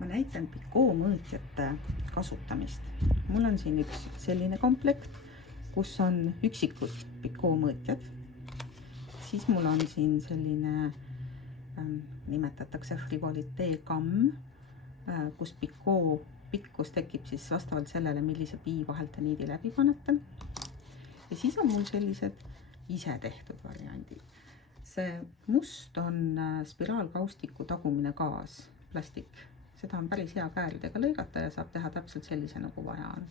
ma näitan pikoo mõõtjate kasutamist. Mul on siin üks selline komplekt, kus on üksikud pikoo mõõtjad. Siis mul on siin selline, nimetatakse frivolitee kamm, kus pikoo pikkus tekib siis vastavalt sellele, millise pii vahelt te niidi läbi panete. Ja siis on mul sellised ise tehtud variandid. See must on spiraalkaustiku tagumine gaas, plastik. Seda on päris hea käeridega lõigata ja saab teha täpselt sellise, nagu vaja on.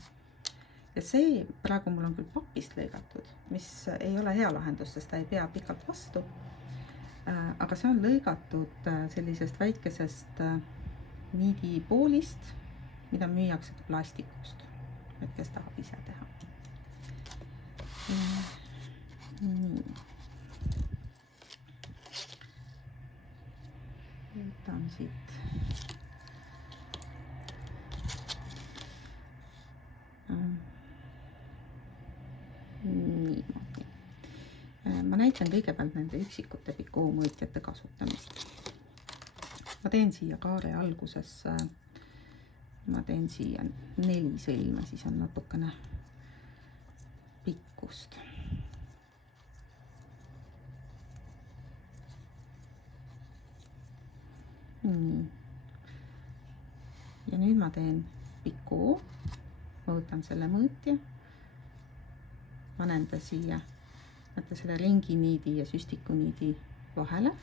Ja see praegu mul on küll papist lõigatud, mis ei ole hea lahendus, sest ta ei pea pikalt vastu. Aga see on lõigatud sellisest väikesest niidipoolist, mida müüakse plastikust, et kes tahab ise teha. Nii. Võtan siit. Niimoodi. Ma näitan kõigepealt nende üksikute pikoo mõõtjate kasutamist. Ma teen siia kaare alguses, ma teen siia 4 sõlme, siis on natukene pikkust. Nii. Ja nüüd ma teen pikoo, ma võtan selle mõõtja, panen ta siia, näete selle ringiniidi ja süstikuniidi vahele.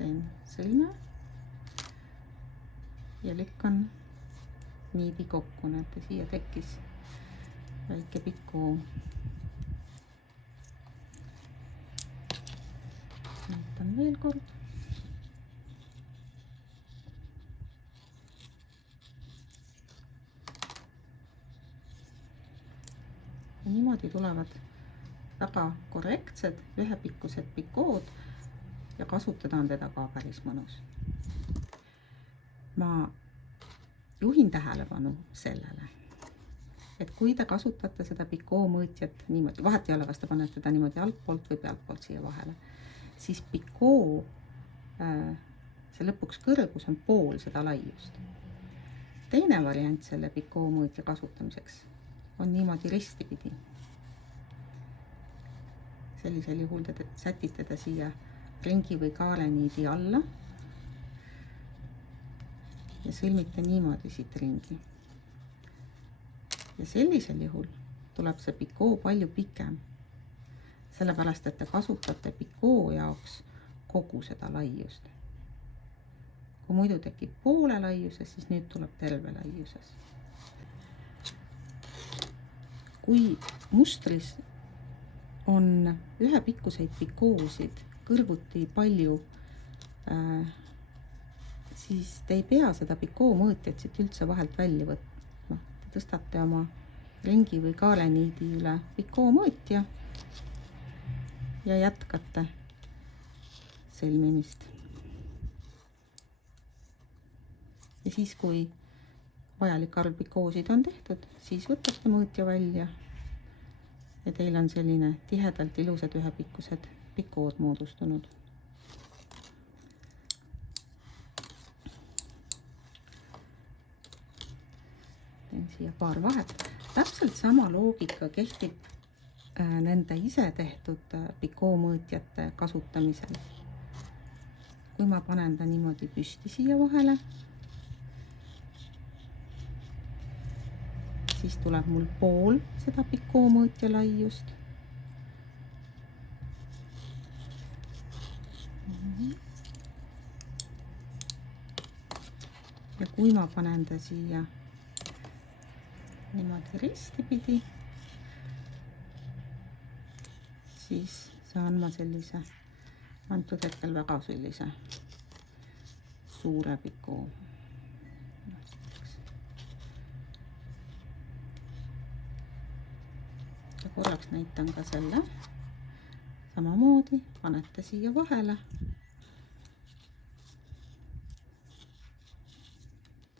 Teen sõlme ja lükkan niidi kokku, näete, siia tekkis väike pikoo. Näitan veel kord. Ja niimoodi tulevad väga korrektsed ühepikkused pikood ja kasutada on teda ka päris mõnus. Ma juhin tähelepanu sellele, et kui te kasutate seda pikoo mõõtjat niimoodi, vahet ei ole, kas te panete teda niimoodi altpoolt või pealtpoolt siia vahele, siis pikoo, see lõpuks kõrgus on pool seda laiust. Teine variant selle pikoo mõõtja kasutamiseks on niimoodi ristipidi. Sellisel juhul te sätite ta siia ringi või kaareniidi alla ja sõlmite niimoodi siit ringi. Ja sellisel juhul tuleb see pikoo palju pikem, sellepärast, et te kasutate pikoo jaoks kogu seda laiust. Kui muidu tekib poole laiuses, siis nüüd tuleb terve laiuses. Kui mustris on ühepikkuseid pikoosid kõrvuti palju, siis te ei pea seda pikoo mõõtjat siit üldse vahelt välja võtma. Te tõstate oma ringi või kaareniidi üle pikoo mõõtja ja jätkate sõlmimist. Ja siis, kui vajalik arv pikoosid on tehtud, siis võtate mõõtja välja ja teil on selline tihedalt ilusad ühepikkused pikood moodustunud. Teen siia paar vahet. Täpselt sama loogika kehtib nende ise tehtud pikoo mõõtjate kasutamisel. Kui ma panen ta niimoodi püsti siia vahele, siis tuleb mul pool seda pikoo mõõtja laiust. Ja kui ma panen ta siia niimoodi ristipidi, siis saan ma sellise, antud hetkel väga sellise suure pikoo. Ja korraks näitan ka selle. Samamoodi panete siia vahele.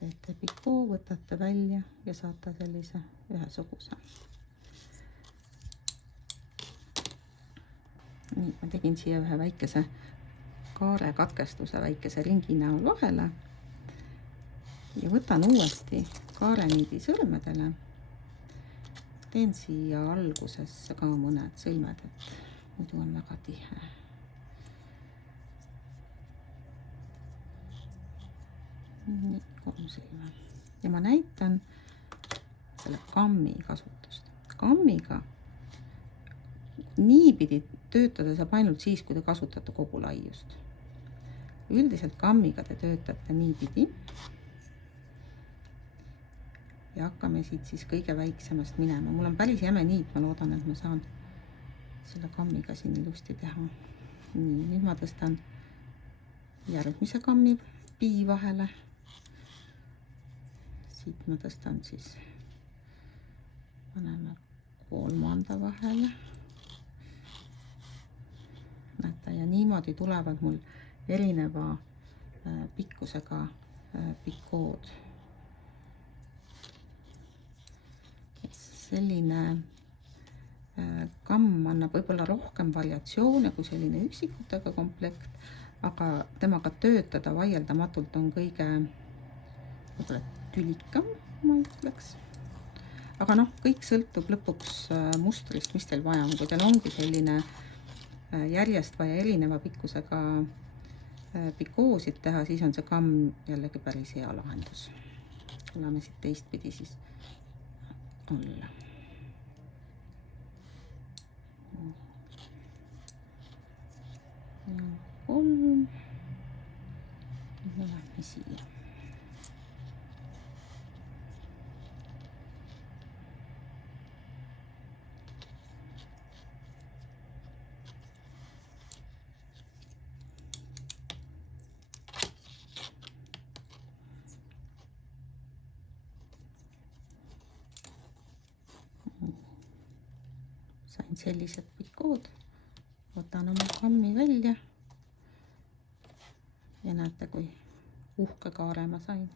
Teete pikoo, võtate välja ja saate sellise ühesuguse. Nii, ma tegin siia ühe väikese kaare katkestuse väikese ringi näol vahele ja võtan uuesti kaareniidi sõrmedele. Teen siia algusesse ka mõned sõlmed, et muidu on väga tihe. Nii, 3 sõlme. Ja ma näitan selle kammi kasutust. Kammiga niipidi töötada saab ainult siis, kui te kasutate kogu laiust. Üldiselt kammiga te töötate niipidi. Ja hakkame siit siis kõige väiksemast minema. Mul on päris jäme niit, ma loodan, et ma saan selle kammiga siin ilusti teha. Nii, nüüd ma tõstan järgmise kammi pii vahele. Siit ma tõstan siis, paneme 3. vahele. Näete, ja niimoodi tulevad mul erineva pikkusega pikood. Selline kamm annab võib-olla rohkem variatsioone kui selline üksikutega komplekt, aga temaga töötada vaieldamatult on kõige tülikam, ma ütleks. Aga noh, kõik sõltub lõpuks mustrist, mis teil vaja on. Kui teil ongi selline järjest vaja erineva pikkusega pikoosid teha, siis on see kamm jällegi päris hea lahendus. Tuleme siit teistpidi siis alla. Ja 3. Ja lähme siia. Sain sellised pikood. Võtan oma kammi välja. Ja näete, kui uhke kaare ma sain.